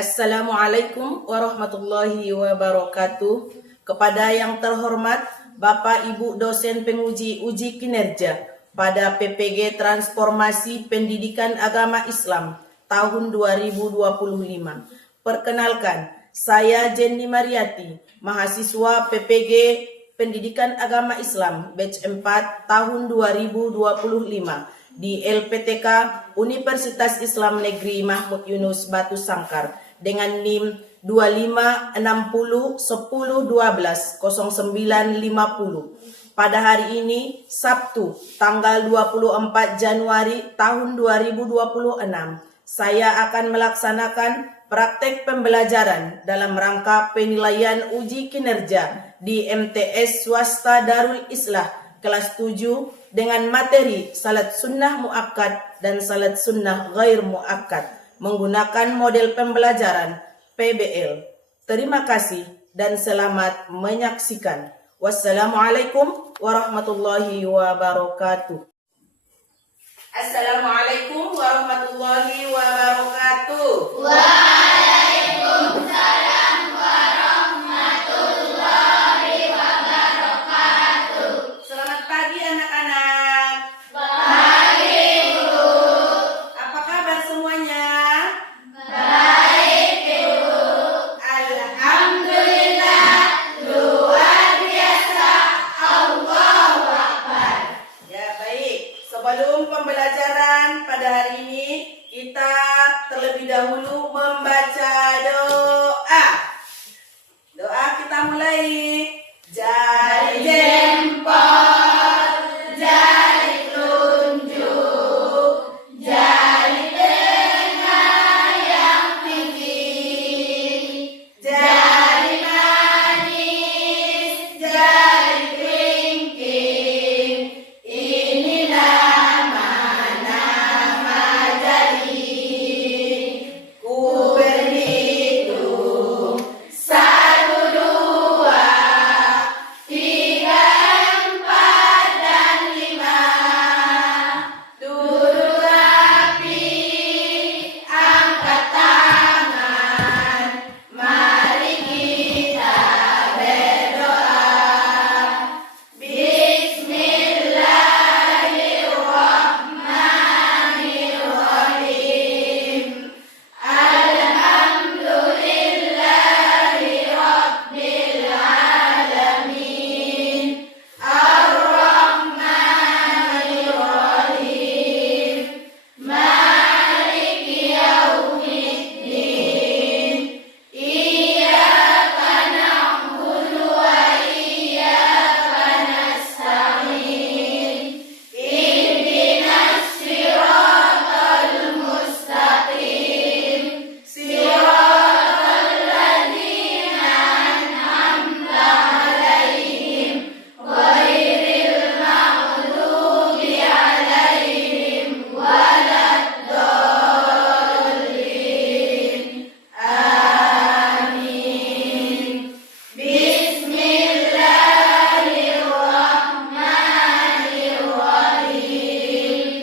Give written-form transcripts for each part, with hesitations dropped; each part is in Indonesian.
Assalamualaikum warahmatullahi wabarakatuh. Kepada yang terhormat Bapak Ibu dosen penguji uji kinerja pada PPG Transformasi Pendidikan Agama Islam tahun 2025. Perkenalkan, saya Jenny Mariati, mahasiswa PPG Pendidikan Agama Islam batch 4 tahun 2025 di LPTK Universitas Islam Negeri Mahmud Yunus Batu Sangkar dengan NIM 256010120950. Pada hari ini Sabtu tanggal 24 Januari tahun 2026 saya akan melaksanakan praktek pembelajaran dalam rangka penilaian uji kinerja di MTS Swasta Darul Islah kelas 7 dengan materi salat sunnah muakkad dan salat sunnah ghair muakkad menggunakan model pembelajaran PBL. Terima kasih dan selamat menyaksikan. Wassalamualaikum warahmatullahi wabarakatuh. Assalamualaikum warahmatullahi wabarakatuh. Waalaikumsalam warahmatullahi wabarakatuh. Selamat pagi anak-anak. Baik, Bu. Apa kabar semuanya? Baik, Bu. Alhamdulillah, luar biasa. Allahu Akbar. Ya, baik. Sebelum pembelajaran pada hari ini, kita terlebih dahulu membaca doa. Doa kita mulai. Jari Jempol, jari telunjuk, jari tengah yang tinggi, jari manis, jari kelingking. Inilah nama-nama jari. Ku berhitung 1, 2, 3, 4, dan 5. Duduk rapi, angkat tangan. Mari kita berdoa. Bismillahirrahmanirrahim. Alhamdulillahi Rabbil Alamin. Ar-Rahmanirrahim. Maliki yaumiddin. Iyyaka na'budu wa iyyaka nasta'in. Ihdinas siratal mustaqim. Siratal ladzina an'amta 'alaihim ghairil maghdubi 'alaihim waladdallin. Amin. Bismillahirrahmanirrahim.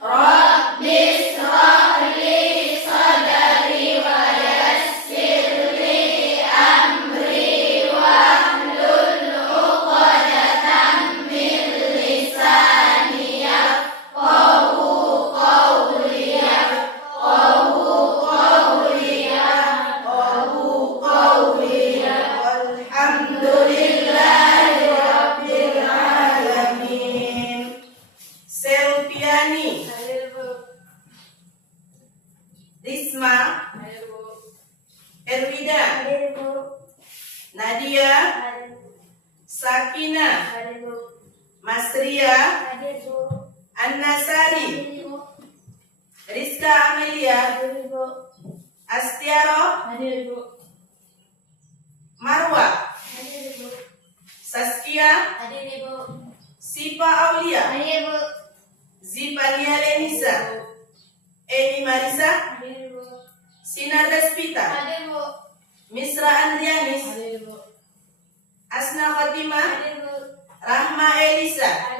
Rabbis shrah li sadri wa yassir li amri wahlul 'uqdatam min lisani yafqahu qawli. Alhamdulillahi Rabbil Alamin. Selviani, Risma, Erwida, Nadia, Sakina, Masria, An-Nasari, Rizka Amelia, Astiaro, Marwa, Saskia, Sipa Aulia, Zipania Lenisa, Eni Marisa, Sinar Despita, Misra Andrianis, Asna Fatima, Rahma Elisa.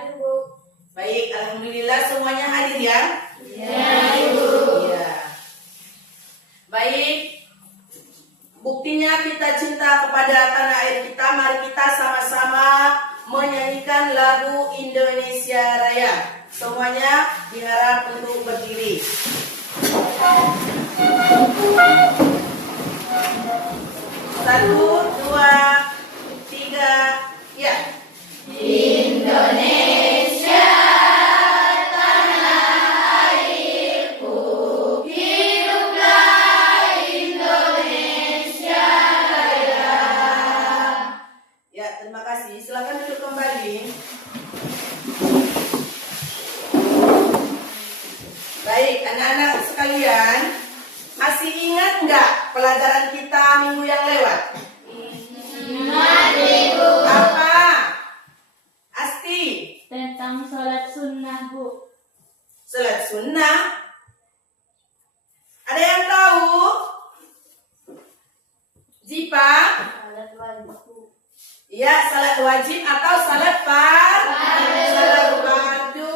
Baik, alhamdulillah semuanya hadir ya. Ya, Ibu. Ya. Baik, Buktinya kita cinta kepada tanah air kita. Mari kita sama-sama menyanyikan lagu Indonesia Raya. Semuanya diharap untuk berdiri. 1, 2, 3, ya. Indonesia tanah airku, hiduplah Indonesia Raya. Ya, terima kasih. Silakan duduk kembali. Baik, anak-anak sekalian, masih ingat nggak pelajaran kita minggu yang lewat? Ingat, Ibu. Apa? Asti, Tentang sholat sunnah, Bu. salat sunnah. Ada yang tahu? Zipa? Sholat wajib, Bu. Ya, salat wajib atau salat fardu. Salat fardu.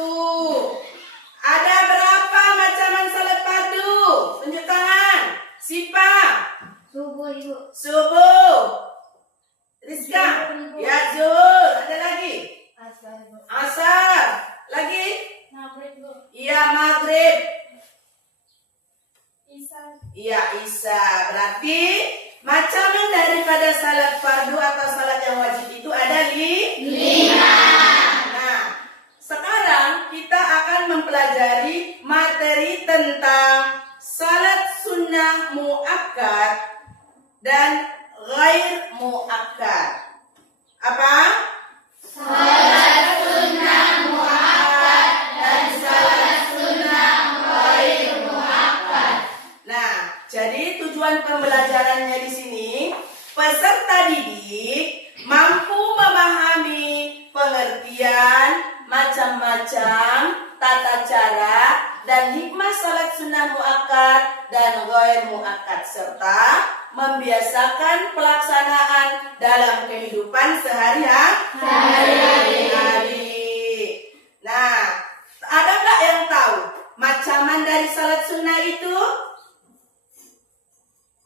Ada berapa macaman salat fardu? Tunjuk tangan. Sipa? Subuh, Ibu. Subuh. Rizka? Zuhur, Ibu. Ya, zuhur. Ada lagi? Asar, Bu. Asar. Lagi? Maghrib, Bu. Iya, maghrib. Isya. Iya, isya. Berarti macaman daripada salat fardu atau salat yang wajib itu ada 5. Nah, sekarang kita akan mempelajari materi tentang salat sunnah muakkad dan ghair muakkad. Apa? Salat sunnah muakkad dan salat sunnah ghair muakkad. Nah, jadi tujuan pembelajarannya di sini, peserta didik mampu memahami pengertian macam-macam tata cara dan hikmah salat sunnah muakkad dan ghair muakkad serta membiasakan pelaksanaan dalam kehidupan sehari-hari. Nah, ada nggak yang tahu macaman dari salat sunnah itu?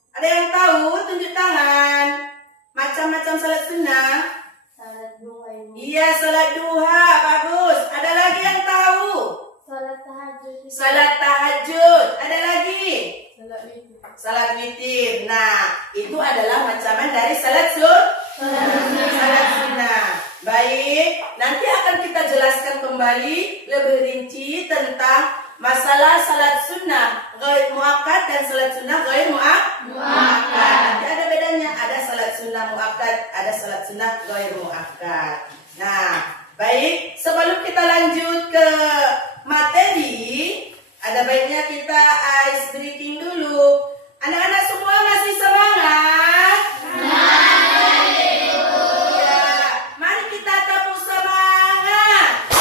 Ada yang tahu? Tunjuk tangan. Macam-macam salat sunnah. Salat duha, Ibu. Iya, salat duha. Bagus. Ada lagi yang tahu? Salat tahajud, Ibu. Salat tahajud. Ada lagi? Salat witir. Salat witir. Nah, itu adalah macaman dari salat sunnah. Baik, nanti akan kita jelaskan kembali lebih rinci tentang masalah salat sunnah ghair muakkad dan salat sunnah ghair muakkad. Nanti ada bedanya, ada salat sunnah muakkad, ada salat sunnah ghair muakkad. Nah, baik, sebelum kita lanjut ke materi, ada baiknya kita ice breathing dulu. Anak-anak semua masih semangat? Ya, mari kita tepuk semangat.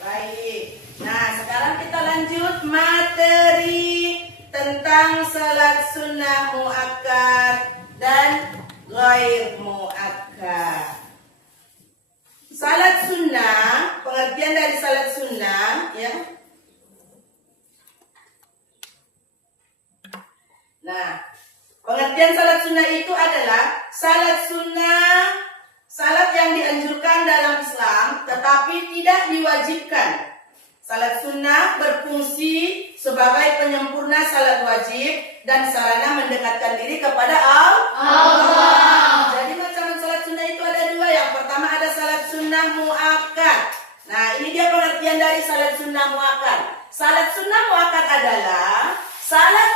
Baik. Nah, sekarang kita lanjut materi tentang salat sunnah muakkad dan ghair muakkad. Salat sunnah, pengertian dari salat sunnah, ya. Nah, pengertian salat sunnah itu adalah salat sunnah, salat yang dianjurkan dalam Islam tetapi tidak diwajibkan. Salat sunnah berfungsi sebagai penyempurna salat wajib dan sarana mendekatkan diri kepada Allah. Jadi macam salat sunnah itu ada 2. Yang pertama ada salat sunnah muakkad. Nah, ini dia pengertian dari salat sunnah muakkad. Salat sunnah muakkad adalah salat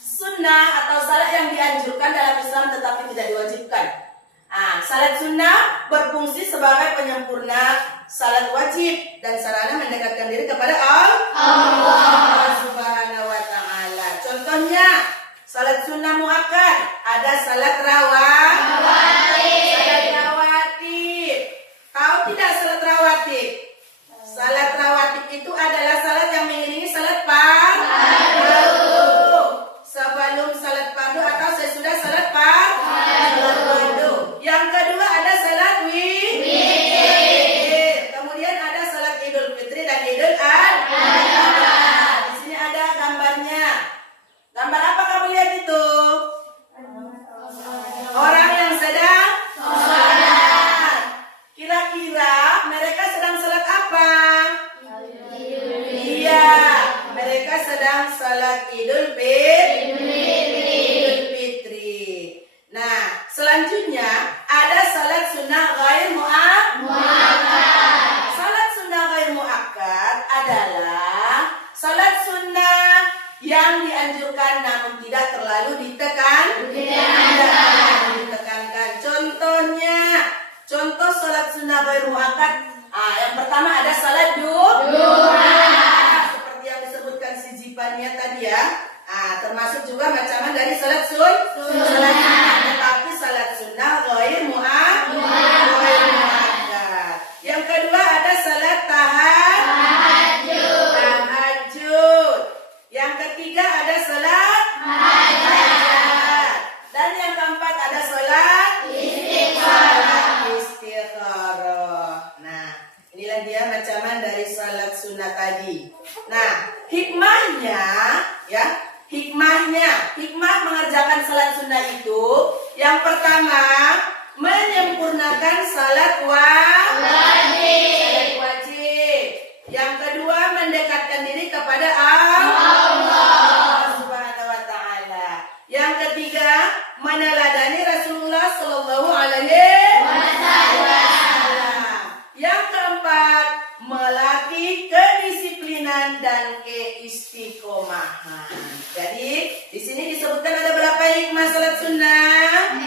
sunnah atau salat yang dianjurkan dalam Islam tetapi tidak diwajibkan. Salat sunnah berfungsi sebagai penyempurna salat wajib dan sarana mendekatkan diri kepada Allah Subhanahu wa taala. Contohnya, salat sunnah muakkad ada salat rawatib. Tahu tidak salat rawatib? Salat rawatib itu adalah salat yang mengiringi salat fardu. Sebelum salat fardu atau sesudah salat fardu. Yang kedua ada salat witir. Kemudian ada salat Idul selalu ditekankan. Contoh salat sunnah ghair muakkad. Yang pertama ada salat duha. Seperti yang disebutkan si Jipannya tadi ya. Termasuk juga macam dari salat sunnah. Tetapi salat sunnah ghair muakkad. Yang kedua ada salat tahajud. Yang ketiga ada salat hajat. Dan yang keempat ada salat istikharah. Nah, inilah dia macam dari salat sunnah tadi. Nah, hikmah mengerjakan salat sunnah itu yang pertama menyempurnakan salat wajib. Yang kedua mendekatkan diri kepada Allah Subhanahu wa taala. Yang ketiga meneladani Rasulullah Shallallahu alaihi wasallam. Yang keempat melatih kedisiplinan dan keistiqomahan. Jadi di sini disebutkan ada berapa hikmah salat sunnah?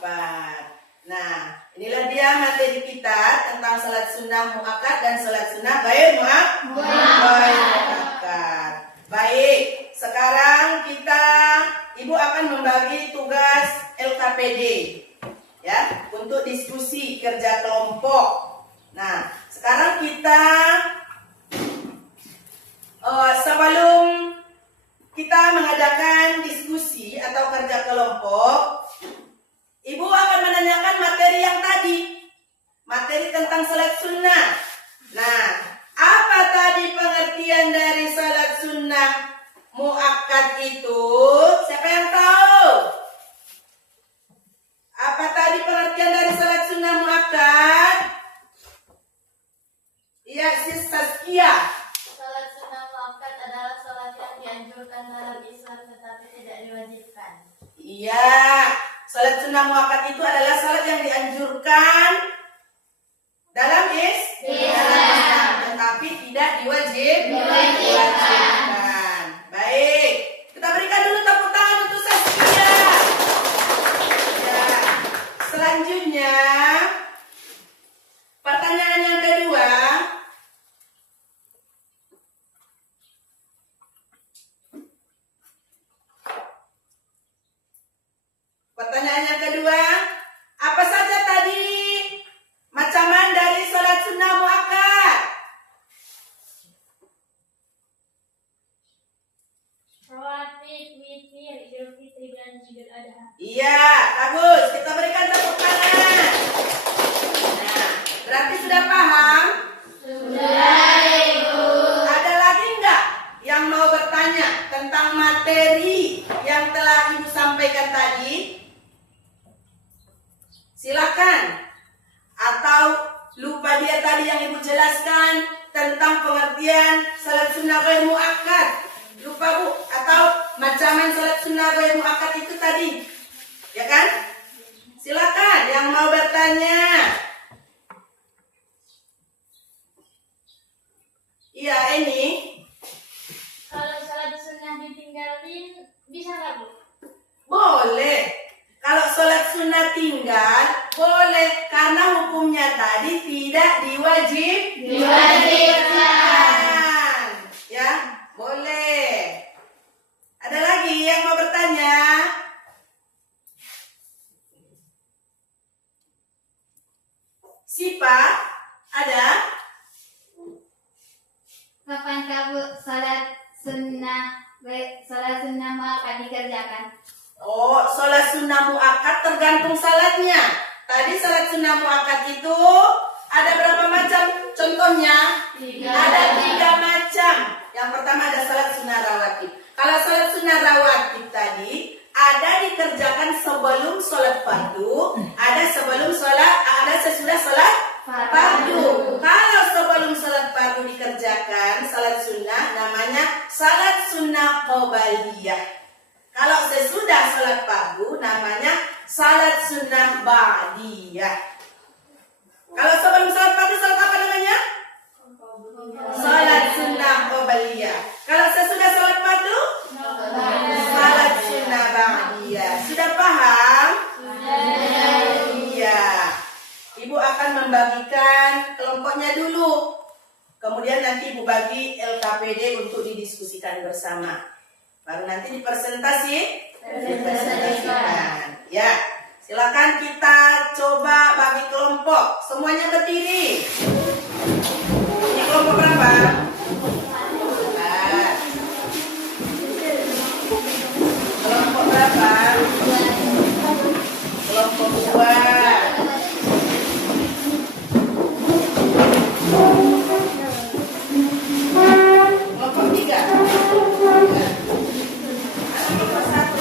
4. Nah, inilah dia materi kita tentang salat sunnah muakkad dan salat sunnah ghair muakkad. Baik, sekarang Ibu akan membagi tugas LKPD ya untuk diskusi kerja kelompok. Nah, sekarang sebelum kita mengadakan diskusi atau kerja kelompok, Ibu akan menanyakan materi yang tadi, materi tentang salat sunnah. Nah, apa tadi pengertian dari salat sunnah muakkad itu? Siapa yang tahu? Apa tadi pengertian dari salat sunnah muakkad? Iya, Sis Saskia. Salat sunnah muakkad adalah salat yang dianjurkan dalam Islam tetapi tidak diwajibkan. Iya, salat sunnah muakkad itu adalah salat yang dianjurkan dalam Islam, tetapi tidak diwajibkan. Baik, kita berikan dulu tepuk tangan untuk Saskia. Ya, selanjutnya pertanyaan yang kedua. Apa saja tadi macaman dari salat sunnah muakkad? Rawatib, witir, Idul Fitri dan Idul Adha. Iya, bagus. Kita berikan tepuk tangan. Nah, berarti sudah paham? Sudah, Ibu. Ada lagi enggak yang mau bertanya tentang materi yang telah Ibu sampaikan tadi? Silakan. Atau lupa dia tadi yang Ibu jelaskan tentang pengertian salat sunnah ghair muakkad? Lupa Bu? Atau macaman salat sunnah ghair muakkad itu tadi? Ya kan? Silakan yang mau bertanya. Iya, ini. Kalau salat sunnah ditinggalin bisa nggak Bu? Boleh. Kalau sholat sunnah tinggal, boleh. Karena hukumnya tadi tidak diwajibkan. Ya, boleh. Ada lagi yang mau bertanya? Sipa, ada? Kapan salat sunnah muakkad dikerjakan? Oh, sholat sunnah muakkad tergantung salatnya. Tadi salat sunnah muakkad itu ada berapa macam? Contohnya, ada 3 macam. Yang pertama ada salat sunnah rawatib. Kalau salat sunnah rawatib tadi ada dikerjakan sebelum sholat fardu, ada sesudah sholat fardu. Kalau sebelum sholat fardu dikerjakan salat sunnah, namanya salat sunnah qobaliyah. Kalau sesudah salat fardu namanya salat sunnah ba'diyah. silakan kelompoknya dulu. Kemudian nanti Ibu bagi LKPD untuk didiskusikan bersama. Baru nanti dipresentasikan. Ya, silakan kita coba bagi kelompok. Semuanya berdiri. Ini kelompok berapa? Kelompok berapa? Kelompok 2. Kelompok 3. Kelompok 1.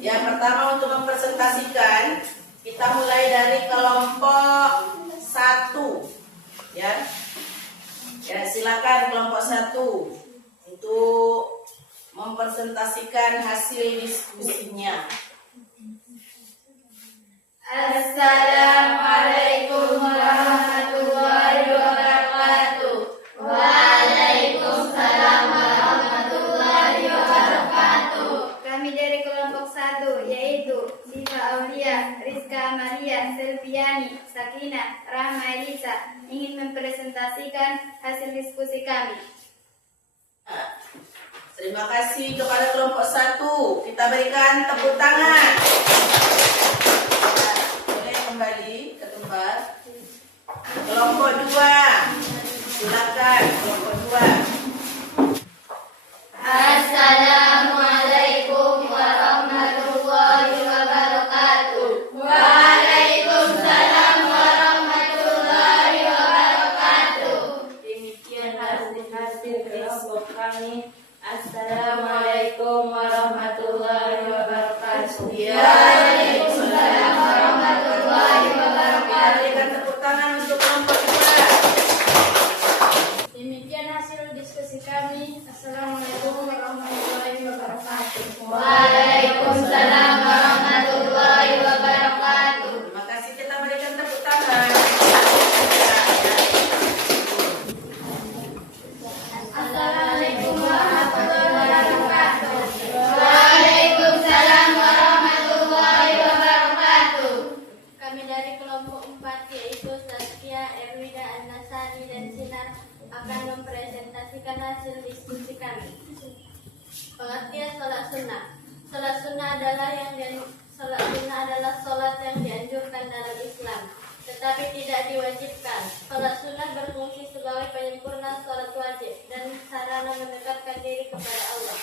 Yang pertama untuk mempresentasikan, kita mulai dari kelompok 1. Ya. Ya, silakan kelompok 1 untuk mempresentasikan hasil diskusinya. Assalamualaikum warahmatullahi wabarakatuh. Waalaikumsalam warahmatullahi wabarakatuh. Kami dari kelompok 1 yaitu Siva Aulia, Rizka Amalia, Selviani, Sakina, Rahma Elisa ingin mempresentasikan hasil diskusi kami. Terima kasih kepada kelompok 1. Kita berikan tepuk tangan. Boleh kembali ke tempat. Kelompok 2. Silakan kelompok 2. Assalamualaikum warahmatullahi wabarakatuh. Waalaikumsalam warahmatullahi wabarakatuh. Demikian hasil kelompok kami. Assalamualaikum warahmatullahi wabarakatuh. Waalaikumsalam warahmatullahi wabarakatuh. Berikan tepuk tangan untuk kelompok 2. Demikian hasil diskusi kami. Assalamualaikum warahmatullahi wabarakatuh. Waalaikumsalam warahmatullahi wabarakatuh. Terima kasih, kita berikan tepuk tangan. Assalamualaikum warahmatullahi wabarakatuh. Waalaikumsalam akan mempresentasikan hasil diskusi kami. Pengertian sholat sunnah. Sholat sunnah adalah sholat yang dianjurkan dalam Islam, tetapi tidak diwajibkan. Sholat sunnah berfungsi sebagai penyempurna sholat wajib dan sarana mendekatkan diri kepada Allah.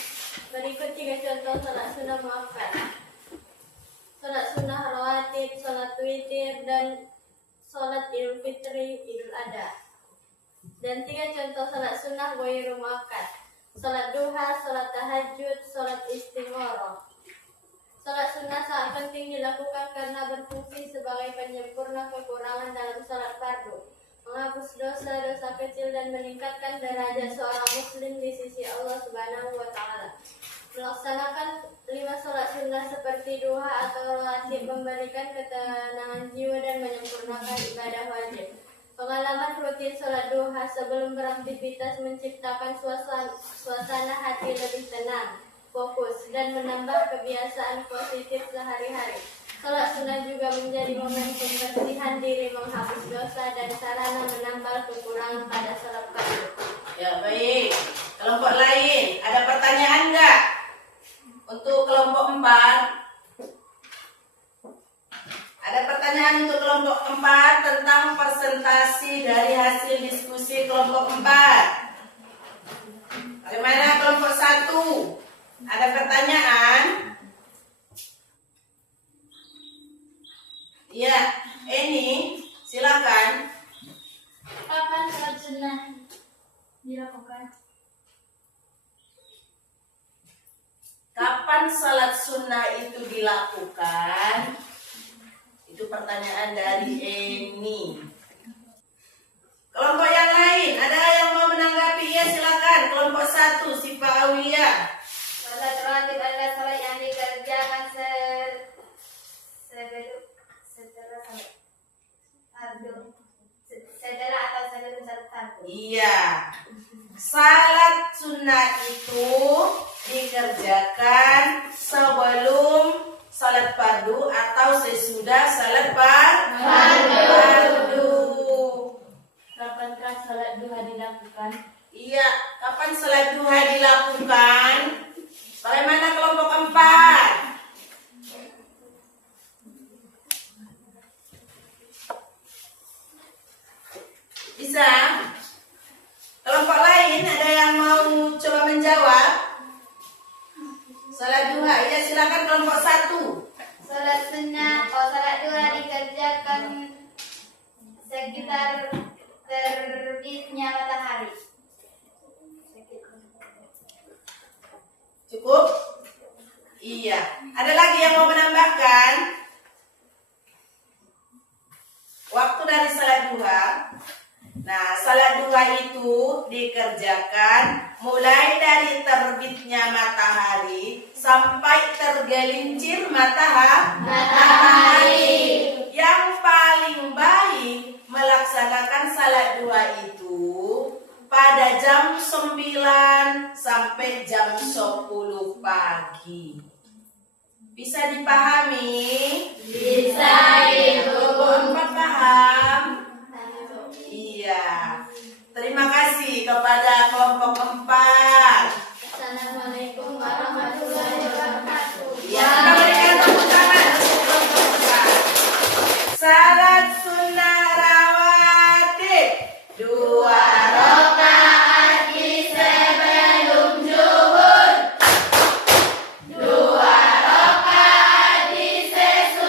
Berikut 3 contoh sholat sunnah muakkad. Sholat sunnah rawatib, sholat witir, dan sholat idul fitri, idul adha. Dan 3 contoh sholat sunnah ghairu muakkad. Sholat duha, sholat tahajud, sholat istikharah. Sholat sunnah sangat penting dilakukan karena berfungsi sebagai penyempurna kekurangan dalam sholat fardu, menghapus dosa-dosa kecil dan meningkatkan derajat seorang muslim di sisi Allah Subhanahu wa Ta'ala. Melaksanakan 5 sholat sunnah seperti duha atau rawatib memberikan ketenangan jiwa dan menyempurnakan ibadah wajib. Pengalaman rutin sholat duha sebelum beraktivitas menciptakan suasana hati lebih tenang, fokus, dan menambah kebiasaan positif sehari-hari. Sholat sunnah juga menjadi momen pembersihan diri, menghapus dosa, dan sarana menambal kekurangan pada sholat fardu. Ya baik. Kelompok lain, ada pertanyaan enggak? Untuk kelompok 4. Ada pertanyaan untuk kelompok 4 tentang presentasi dari hasil diskusi kelompok 4. Bagaimana kelompok 1? Ada pertanyaan? Ya, ini silakan. Kapan sholat sunnah dilakukan? Kapan salat sunnah itu dilakukan? Itu pertanyaan dari Eni. Kelompok yang lain, ada yang mau menanggapi? Ya silakan. Kelompok 1, Syifa Aulia. Sholat rawatib adalah sholat yang dikerjakan setelah fardu, setelah atau sebelum sholat fardu. Iya. Salat sunnah itu dikerjakan sebelum salat fardu atau sesudah salat fardu. Kapankah sholat duha dilakukan? Iya, kapan salat duha dilakukan? Bagaimana kelompok 4? Bisa? Kelompok lain ada yang mau coba menjawab? Salat duha, ya silakan kelompok 1. Sholat sunnah sholat duha dikerjakan sekitar terbitnya matahari. Cukup? Iya. Ada lagi yang mau menambahkan? Waktu dari salat duha. Nah, salat duha itu dikerjakan mulai dari terbitnya matahari sampai tergelincir matahari. Yang paling baik melaksanakan salat duha itu pada jam 9 sampai jam 10 pagi. Bisa dipahami? Bisa, Ibu. Kelompok 4 paham? Iya. Terima kasih kepada kelompok 4. Assalamualaikum warahmatullahi wabarakatuh. Ya, kita berikan tepuk tangan untuk kelompok 4. Salat sunnah rawatib 2 rakaat di sebelum zuhur, 2 rakaat di sesudah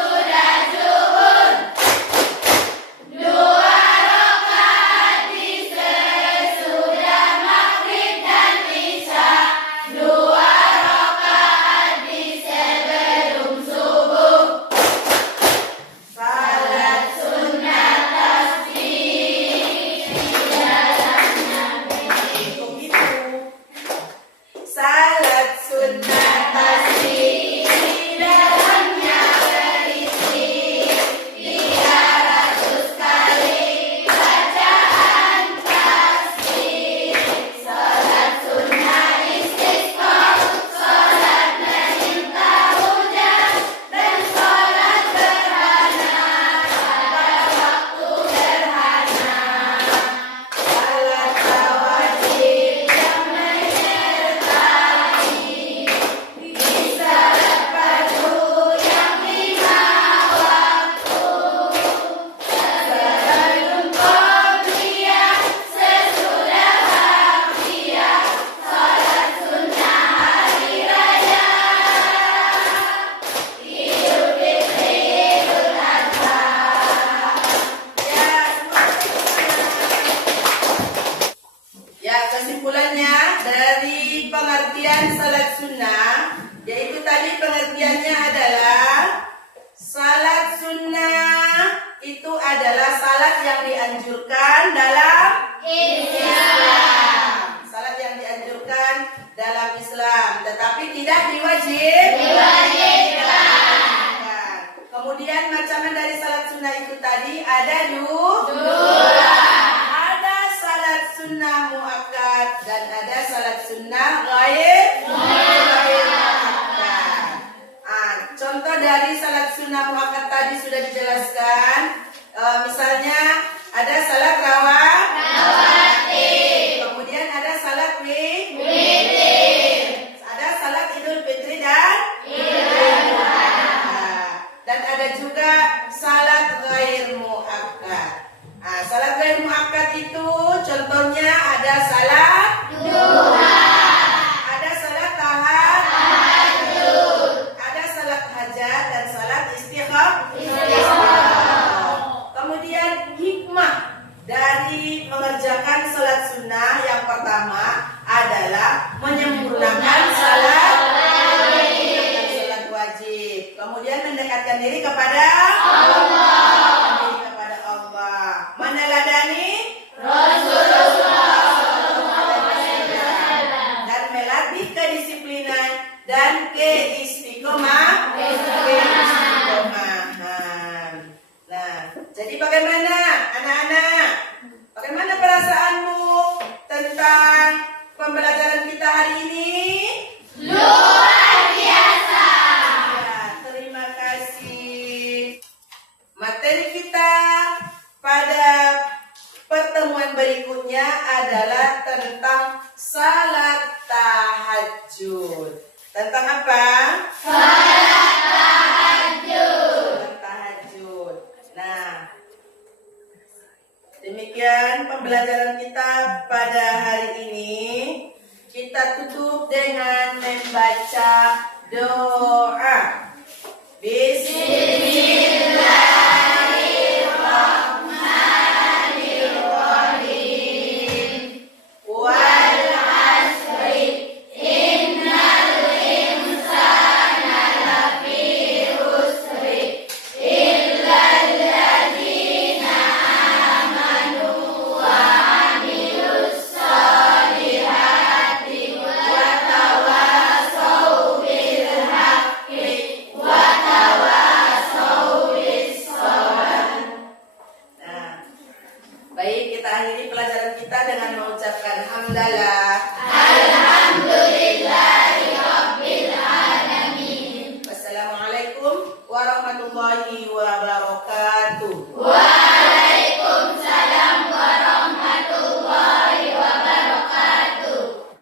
sunnah itu tadi ada dua. Ada salat sunnah muakkad dan ada salat sunnah ghair muakkad. Contoh dari salat sunnah muakkad tadi sudah dijelaskan. Misalnya ada salat rawatib. Kemudian ada salat witir. Ada salat Idul Fitri dan dan ada juga salat ghair muakkad. Salat ghair muakkad itu contohnya ada salat duha, ada salat tahajud, ada salat hajat dan salat istikharah. Kemudian hikmah dari mengerjakan salat sunnah yang pertama adalah menyempurnakan salat wajib. Kemudian mendekatkan diri kepada Allah. Meneladani Rasulullah dan melatih kedisiplinan dan keistiqomahan. Nah, jadi bagaimana anak-anak? Bagaimana perasaanmu tentang pembelajaran kita hari ini? Luar biasa. Ya, terima kasih. Materi kita pada pertemuan berikutnya adalah tentang salat tahajud. Tentang apa? Salat tahajud. Nah, demikian pembelajaran kita pada hari ini. Kita tutup dengan membaca doa.